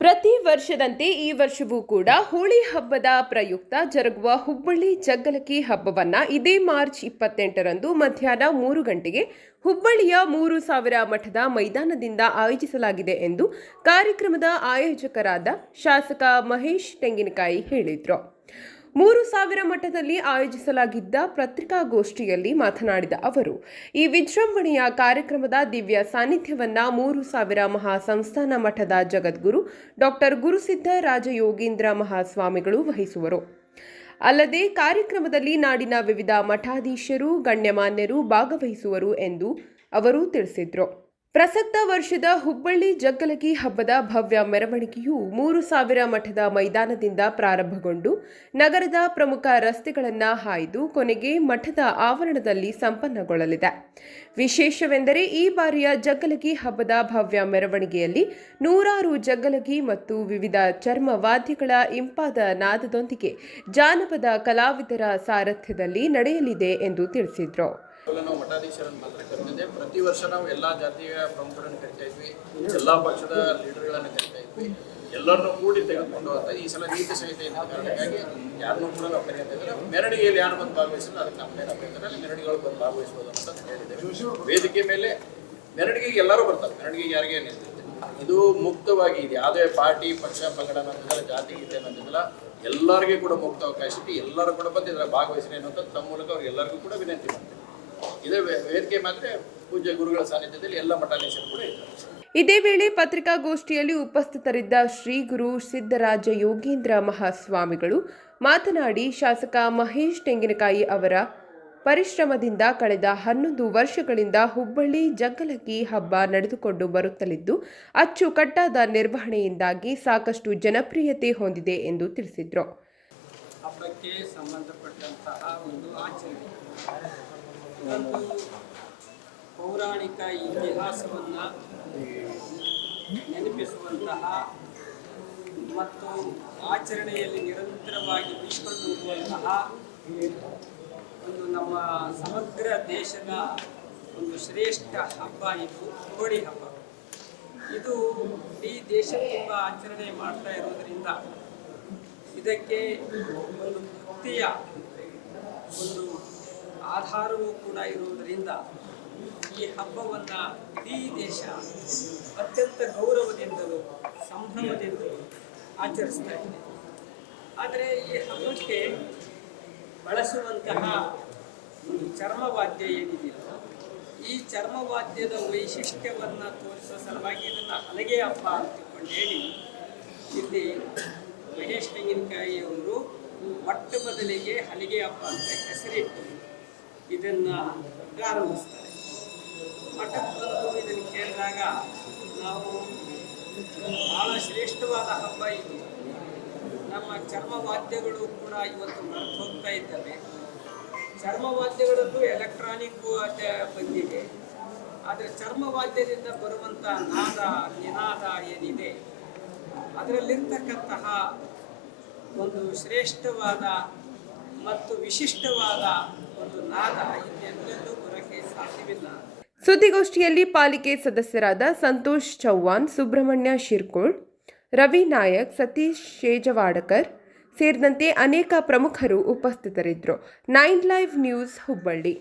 ಪ್ರತಿ ವರ್ಷದಂತೆ ಈ ವರ್ಷವೂ ಕೂಡ ಹೋಳಿ ಹಬ್ಬದ ಪ್ರಯುಕ್ತ ಜರುಗುವ ಹುಬ್ಬಳ್ಳಿ ಜಗ್ಗಲಕಿ ಹಬ್ಬವನ್ನ ಇದೇ ಮಾರ್ಚ್ ಇಪ್ಪತ್ತೆಂಟರಂದು ಮಧ್ಯಾಹ್ನ ಮೂರು ಗಂಟೆಗೆ ಹುಬ್ಬಳ್ಳಿಯ ಮೂರು ಸಾವಿರ ಮಠದ ಮೈದಾನದಿಂದ ಆಯೋಜಿಸಲಾಗಿದೆ ಎಂದು ಕಾರ್ಯಕ್ರಮದ ಆಯೋಜಕರಾದ ಶಾಸಕ ಮಹೇಶ್ ತೆಂಗಿನಕಾಯಿ ಹೇಳಿದರು. ಮೂರು ಸಾವಿರ ಮಠದಲ್ಲಿ ಆಯೋಜಿಸಲಾಗಿದ್ದ ಪತ್ರಿಕಾಗೋಷ್ಠಿಯಲ್ಲಿ ಮಾತನಾಡಿದ ಅವರು, ಈ ವಿಜೃಂಭಣೆಯ ಕಾರ್ಯಕ್ರಮದ ದಿವ್ಯ ಸಾನ್ನಿಧ್ಯವನ್ನ ಮೂರು ಸಾವಿರ ಮಹಾಸಂಸ್ಥಾನ ಮಠದ ಜಗದ್ಗುರು ಡಾಕ್ಟರ್ ಗುರುಸಿದ್ಧ ರಾಜಯೋಗೀಂದ್ರ ಮಹಾಸ್ವಾಮಿಗಳು ವಹಿಸುವರು. ಅಲ್ಲದೆ ಕಾರ್ಯಕ್ರಮದಲ್ಲಿ ನಾಡಿನ ವಿವಿಧ ಮಠಾಧೀಶರು, ಗಣ್ಯಮಾನ್ಯರು ಭಾಗವಹಿಸುವರು ಎಂದು ಅವರು ತಿಳಿಸಿದರು. ಪ್ರಸಕ್ತ ವರ್ಷದ ಹುಬ್ಬಳ್ಳಿ ಜಗ್ಗಲಗಿ ಹಬ್ಬದ ಭವ್ಯ ಮೆರವಣಿಗೆಯು ಮೂರು ಸಾವಿರ ಮಠದ ಮೈದಾನದಿಂದ ಪ್ರಾರಂಭಗೊಂಡು ನಗರದ ಪ್ರಮುಖ ರಸ್ತೆಗಳನ್ನು ಹಾಯ್ದು ಕೊನೆಗೆ ಮಠದ ಆವರಣದಲ್ಲಿ ಸಂಪನ್ನಗೊಳ್ಳಲಿದೆ. ವಿಶೇಷವೆಂದರೆ ಈ ಬಾರಿಯ ಜಗ್ಗಲಗಿ ಹಬ್ಬದ ಭವ್ಯ ಮೆರವಣಿಗೆಯಲ್ಲಿ ನೂರಾರು ಜಗ್ಗಲಗಿ ಮತ್ತು ವಿವಿಧ ಚರ್ಮ ವಾದ್ಯಗಳ ಇಂಪಾದ ನಾದದೊಂದಿಗೆ ಜಾನಪದ ಕಲಾವಿದರ ಸಾರಥ್ಯದಲ್ಲಿ ನಡೆಯಲಿದೆ ಎಂದು ತಿಳಿಸಿದರು. ಮಠಾಧೀಶರನ್ನು ಮಾತ್ರ ಕರೆದಿದೆ ಪ್ರತಿ ವರ್ಷ ನಾವು ಎಲ್ಲ ಜಾತಿಯ ಪ್ರಮುಖರನ್ನು ಕರಿತಾ ಇದ್ವಿ. ಎಲ್ಲಾ ಪಕ್ಷದ ಲೀಡರ್ಗಳನ್ನು ಕರಿತಾ ಇದ್ವಿ. ಎಲ್ಲರನ್ನೂ ಕೂಡಿ ತೆಗೆದುಕೊಂಡು ಅಂತ ಈ ಸಲ ನೀತಿ ಸಂಹಿತೆ ಇದ್ದ ಕಾರಣಕ್ಕಾಗಿ ಯಾರನ್ನೂ ಕೂಡ ನಾವು ಕರೆಯುತ್ತಾ ಮೆರವಣಿಗೆಯಲ್ಲಿ ಯಾರು ಬಂದು ಭಾಗವಹಿಸಿಲ್ಲ, ಅದಕ್ಕೆ ನಮ್ಮ ಅಭ್ಯಂತರ ಅಲ್ಲಿ ಬಂದು ಭಾಗವಹಿಸಬಹುದು ಅಂತ ಹೇಳಿದ್ದೇವೆ ವೇದಿಕೆ ಮೇಲೆ ಮೆರವಣಿಗೆಗೆ ಎಲ್ಲರೂ ಬರ್ತಾರೆ. ಮೆರವಣಿಗೆಗೆ ಯಾರಿಗೆ ಇದು ಮುಕ್ತವಾಗಿ ಇದೆ. ಯಾವುದೇ ಪಾರ್ಟಿ, ಪಕ್ಷ, ಪಂಗಡ ಅನ್ನೋದಿಲ್ಲ ಜಾತಿ, ಗೀತೆ ಅನ್ನೋದಿಲ್ಲ ಎಲ್ಲರಿಗೂ ಕೂಡ ಮುಕ್ತ ಅವಕಾಶ ಎಲ್ಲರೂ ಕೂಡ ಬಂದು ಇದರ ಭಾಗವಹಿಸಿದೆ ಅನ್ನೋದು ತಮ್ಮ ಮೂಲಕ ಅವ್ರಿಗೆಲ್ಲರಿಗೂ ಕೂಡ ವಿನಂತಿ ಮಾಡ್ತೇವೆ ಇದೇ ವೇದಿಕೆ ಮಾತ್ರ ಪೂಜ್ಯ ಗುರುಗಳ ಸಾನ್ನಿಧ್ಯದಲ್ಲಿ ಎಲ್ಲ ಮಠಾಧೀಶರು ಕೂಡ ಇದ್ದಾರೆ. ಇದೇ ವೇಳೆ ಪತ್ರಿಕಾಗೋಷ್ಠಿಯಲ್ಲಿ ಉಪಸ್ಥಿತರಿದ್ದ ಶ್ರೀ ಗುರು ಸಿದ್ದರಾಜ ಯೋಗೀಂದ್ರ ಮಹಾಸ್ವಾಮಿಗಳು ಮಾತನಾಡಿ ಶಾಸಕ ಮಹೇಶ್ ತೆಂಗಿನಕಾಯಿ ಅವರ ಪರಿಶ್ರಮದಿಂದ ಕಳೆದ ಹನ್ನೊಂದು ವರ್ಷಗಳಿಂದ ಹುಬ್ಬಳ್ಳಿ ಜಗ್ಗಲಕ್ಕಿ ಹಬ್ಬ ನಡೆದುಕೊಂಡು ಬರುತ್ತಲಿದ್ದು ಅಚ್ಚುಕಟ್ಟಾದ ನಿರ್ವಹಣೆಯಿಂದಾಗಿ ಸಾಕಷ್ಟು ಜನಪ್ರಿಯತೆ ಹೊಂದಿದೆ ಎಂದು ತಿಳಿಸಿದರು. ಹಬ್ಬಕ್ಕೆ ಸಂಬಂಧಪಟ್ಟಂತಹ ಒಂದು ಆಚರಣೆ. ಪೌರಾಣಿಕ ಇತಿಹಾಸವನ್ನು ನೆನಪಿಸುವಂತಹ ಮತ್ತು ಆಚರಣೆಯಲ್ಲಿ ನಿರಂತರವಾಗಿ ಹೋಗುವಂತಹ ಒಂದು ನಮ್ಮ ಸಮಗ್ರ ದೇಶದ ಒಂದು ಶ್ರೇಷ್ಠ ಹಬ್ಬ ಇದು, ಹೋಳಿ ಹಬ್ಬ. ಇದು ಇಡೀ ದೇಶ ತುಂಬ ಆಚರಣೆ ಮಾಡ್ತಾ ಇರೋದ್ರಿಂದ ಇದಕ್ಕೆ ಒಂದು ಭಕ್ತಿಯ ಒಂದು ಆಧಾರವೂ ಕೂಡ ಇರುವುದರಿಂದ ಈ ಹಬ್ಬವನ್ನು ಇಡೀ ದೇಶ ಅತ್ಯಂತ ಗೌರವದಿಂದಲೂ, ಸಂಭ್ರಮದಿಂದಲೂ ಆಚರಿಸ್ತಾ ಇದೆ. ಆದರೆ ಈ ಹಬ್ಬಕ್ಕೆ ಬಳಸುವಂತಹ ಚರ್ಮವಾದ್ಯ ಏನಿದೆಯಲ್ಲ ಈ ಚರ್ಮವಾದ್ಯದ ವೈಶಿಷ್ಟ್ಯವನ್ನು ತೋರಿಸುವ ಸಲುವಾಗಿ ಇದನ್ನು ಹಲಗೆ ಹಬ್ಬ ಅಂತ ತಿಳ್ಕೊಂಡು ಹೇಳಿ, ಇಲ್ಲಿ ಮಹೇಶ್ ತೆಂಗಿನಕಾಯಿಯವರು ಮೊಟ್ಟ ಬದಲಿಗೆ ಹಲಿಗೆ ಹಬ್ಬ ಅಂತ ಹೆಸರಿಟ್ಟು ಇದನ್ನು ಪ್ರಾರಂಭಿಸ್ತಾರೆ. ಮಠಕ್ಕೆ ಇದನ್ನು ಕೇಳಿದಾಗ ನಾವು ಬಹಳ ಶ್ರೇಷ್ಠವಾದ ಹಬ್ಬ ಇದು. ನಮ್ಮ ಚರ್ಮವಾದ್ಯಗಳು ಕೂಡ ಇವತ್ತು ಮರೆತು ಹೋಗ್ತಾ ಇದ್ದಾವೆ. ಚರ್ಮವಾದ್ಯಗಳಲ್ಲೂ ಎಲೆಕ್ಟ್ರಾನಿಕ್ ವಾದ್ಯ ಬಂದಿದೆ. ಆದರೆ ಚರ್ಮವಾದ್ಯದಿಂದ ಬರುವಂಥ ನಾದ, ನಿನಾದ ಏನಿದೆ, ಅದರಲ್ಲಿರ್ತಕ್ಕಂತಹ ಒಂದು ಶ್ರೇಷ್ಠವಾದ ಮತ್ತು ವಿಶಿಷ್ಟವಾದ ಒಂದು ನಾದ ಸುದ್ದಿಗೋಷ್ಠಿಯಲ್ಲಿ ಪಾಲಿಕೆ ಸದಸ್ಯರಾದ ಸಂತೋಷ್ ಚೌಹಾಣ್, ಸುಬ್ರಹ್ಮಣ್ಯ ಶಿರ್ಕೋಳ್, ರವಿ ನಾಯಕ್, ಸತೀಶ್ ಶೇಜವಾಡಕರ್ ಸೇರಿದಂತೆ ಅನೇಕ ಪ್ರಮುಖರು ಉಪಸ್ಥಿತರಿದ್ದರು. Nine live news Hubballi.